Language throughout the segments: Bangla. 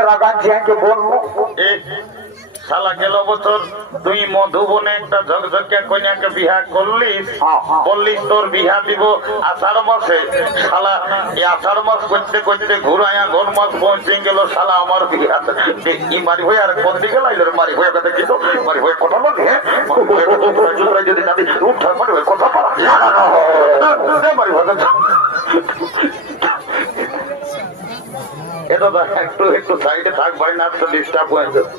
রাগাচ্ছি আগে বলব। শালা গেল বছর তুই মধুবনে একটা ঝকঝকিয়া কন্যাকে বিহা করলিস হ্যাঁ, হ্যাঁ। বললিস তোর বিহা দিব আষাঢ় মাসে। শালা এই আষাঢ় মাস করতে করতে ঘুরাইয়া ঘর মাস পৌঁছে গেল শালা আমার বিহা ই মারি হয়ে আর কোন দিকে লাইল মারি হয়ে কথা কিন্তু মারি হয়ে কথা বলে হ্যাঁ? মারি হয়ে কথা বলে, যদি মারি হয়ে কথা বলা। মারি হয়ে কথা এটা একটু একটু সাইডে থাক না তো ডিস্টার্ব হয়ে যাবে।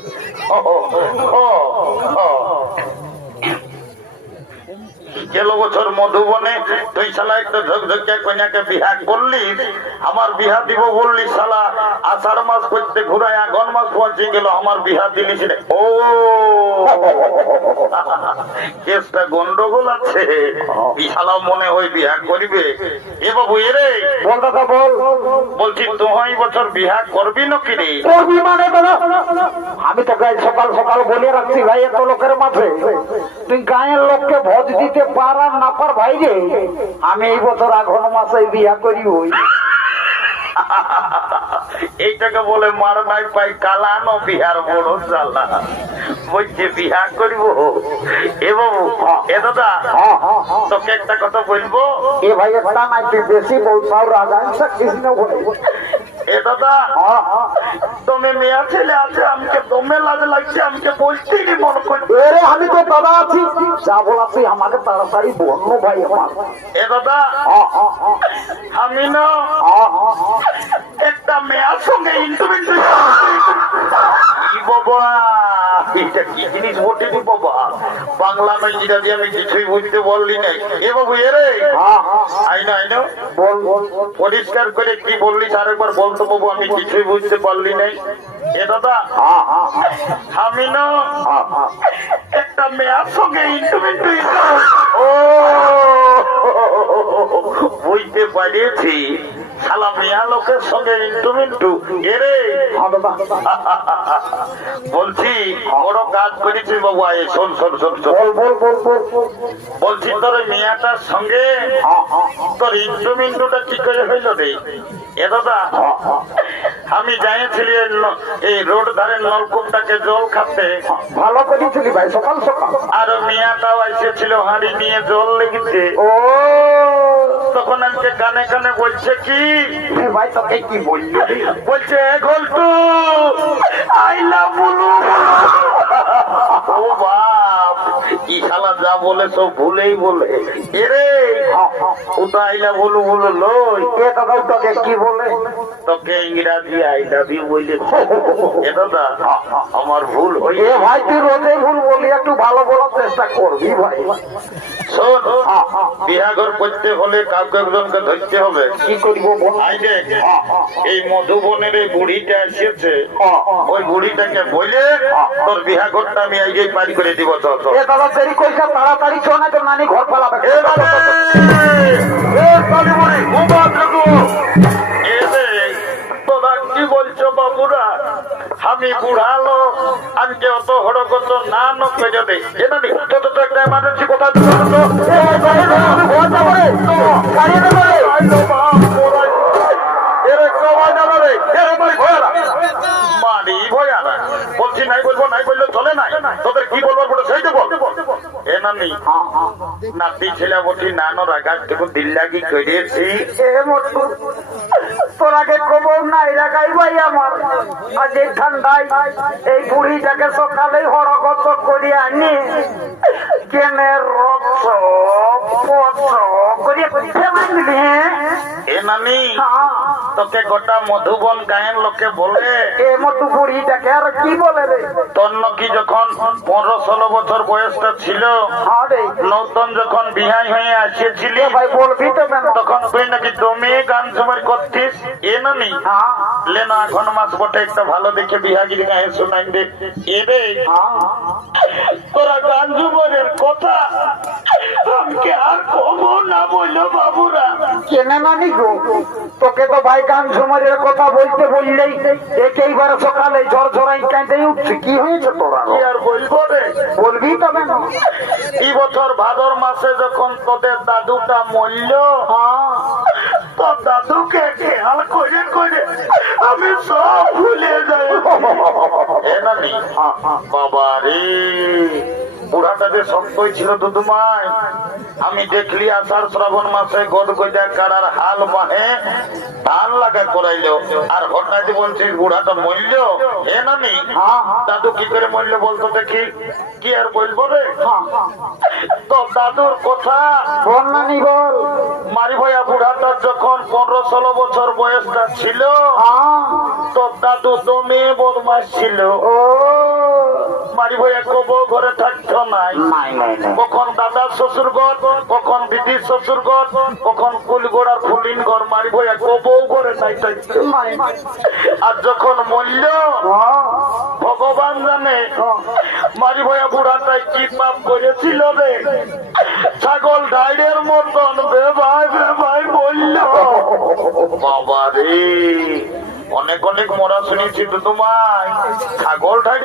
গেল বছর মধুবনে তুই শালা একটা ঝকঝকে কন্যাকে বিহা করলি, আমার বিহা দিব বললি শালা, আষাঢ় মাস করতে ঘুরাই গেল আমার বিহা রে ও! কেসটা গন্ডগোল আছে। বিশালা মনে হয় বিহা করিবে। এ বাবু এরে বল দাদা বল। বলছি তুই বছর বিহা করবি নাকি রে? করবি মানে আমি তো গায়ে সকাল সকাল বলে রাখছি ভাই এত লোকের মাঝে। তুই গায়ের লোককে ভোজ দিতে পার আর না পার ভাই রে। আমি এই বছর আঘন মাসে বিয়া করি ওই। এইটাকে বলে মার নাই পাই কালানো বিহার বড় চালা বলছে বিহা করিব। এ বাবু এ দাদা হ্যাঁ হ্যাঁ হ্যাঁ। তোকে একটা কথা বলব? এ ভাই একটা নাই তুই বেশি বলছাও রাগান কৃষ্ণ বলে এ দাদা তুমি মেয়া ছেলে আছে আমাকে দমে লাজ লাগছে আমাকে বলতেই নি মনে করছে? আমি তো দাদা আছি। যা বলাছি আমাকে তাড়াতাড়ি বন্য ভাই আমার। এ দাদা আমি না হ্যাঁ হ্যাঁ হ্যাঁ একটা মেয়ার সঙ্গে ইন্টারভিউ কি বাবা? এটা কি জিনিস বটে বাবা? বাংলা না ইংরাজি আমি কিছুই বুঝতে বললি নাই। এ বাবু এরে হ্যাঁ। আইনো আইনো বল বল বল। পরিষ্কার করে কি বললি আরেকবার বলতো বাবু আমি কিছুই বুঝতে পারলি নাই। এ দাদা হ্যাঁ হ্যাঁ। আমি না একটা মেয়ার সঙ্গে ইন্টারভিউ ও! বুঝতে পারিয়েছি। শালা মেয়া লোকের সঙ্গে ইন্টুমিন্টু এরে হ্যাঁ বলছি বড় কাজ বাবু আয় শোন শোন শোন শোন। বল বল বল বল। বল বলছি তোর মেয়াটার সঙ্গে হ্যাঁ হ্যাঁ। তোর ইন্টুমিন্টুটা কি করে হইল রে? এ দাদা আমি যাইছিলি এই রোড ধারে নলকূপটাকে জল খাতে ভালো করেছিলি ভাই সকাল সকাল। আর মেয়াটাও এসেছিল হাঁড়ি নিয়ে জল লেগেছে। ও তখন আমাকে কানে কানে বলছে কি? ভাই তোকে কি বললি? বলছে গল্প আই লাভ বলু ই শালা যা বলে সব ভুলেই বলে। এরে আইলা বলু বলু লই। এ তোকে কি বলে? তোকে ইংরাজি আই লাভ বলে। এ দাদা আমার ভুল এ হয়ে ভাই তুই রোজে ভুল বলি একটু ভালো বলার চেষ্টা করবি ভাই। শোন। বিহাগর করতে হলে কাউকে একজনকে ধরতে হবে। কি করিব এই মধুবনের এই বুড়িটা এসেছে। ওই বুড়িটাকে বলে তোর বিহাঘরটা আমি যে পারি করে দিব তো দেরি কইসা তাড়াতাড়ি চো না তো নানি ঘর তোরা কি বলছো বাবুরা আমি বুড়া লোক আজকে অত হড়গত না নকে যদি এটা নি তো একটা এমার্জেন্সি কোথায় দিতে আমি না মারি ভয়ারা। বলছি নাই বলব নাই বললে চলে নাই তোদের কি বলবার বলে সেইটা বল নাতি ছেলে বটি নানো রাগার থেকে দিল্লাগি করেছি এ তোর আগে খবর নাই রাখাই ভাই আমার। আজ এই ঠান্ডায় এই বুড়িটাকে সকালে হরকত করিয়া আনি। কেনে রক্ত পচ করে ফেলাইলি এ নানি তোকে গোটা মধুবন গায়ের লোকে বলে। এ আর কি বলে রে? যখন পনেরো ষোলো বছর বয়সটা ছিল হ্যাঁ নতুন যখন বিহাই হয়ে আসিয়েছিলি ভাই বলবি তো তখন তুই নাকি জমে গান করতিস? এ নানি হ্যাঁ। লেনা এখন মাস বটে একটা ভালো দেখে বিহাগিরি গায়ে শোনাই দে। এবে হ্যাঁ। তোরা গান কথা আমাকে আর কমো না বলল বাবুরা। কেনে নানি গো? তোকে তো ভাই গান ঝুমারের কথা বলতে বললেই একেইবার সকালে ঝড় ঝড়াই কাঁদে উঠছে। কি হয়েছে তোরা? কি আর বলব রে? বলবি তো কেন? এই বছর ভাদর মাসে যখন তোদের দাদুটা মরল তো দাদুকে খেয়াল করে করে আমি সব ভুলে যাই। বাবা রে বুড়াটা যে শক্তই ছিল দুদুমাই আমি দেখলি আষাঢ় শ্রাবণ মাসে গদ গজা কারার হাল বাহে ধান লাগা করাইলো। আর হঠাৎ বলছিস বুড়াটা মরল? এ নানি হ্যাঁ, দাদু কি করে মরল বলতো দেখি? কি আর বলব রে? হ্যাঁ, তো দাদুর কথা। বল মারি ভাইয়া বুড়াটার যখন পনেরো ষোলো বছর বয়সটা ছিল হ্যাঁ, তো দাদু মেয়ে বদমাস ছিল। ও। মারি ভাইয়া কবো ঘরে থাকতো নাই? কখন দাদার শ্বশুর ঘর কখন দিদির শ্বশুর ঘর কখন কুলগোড়ার ফুলিন ঘর ঘরে নাই আর যখন মূল্য ভগবান জানে মারি ভাইয়া বুড়াটাই কি পাপ করেছিল রে? ছাগল ডাইরের মতন বেভাই বেভাই বলল বাবা রে অনেক অনেক মরা শুনেছি তো তোমায়। ছাগল ডাইরে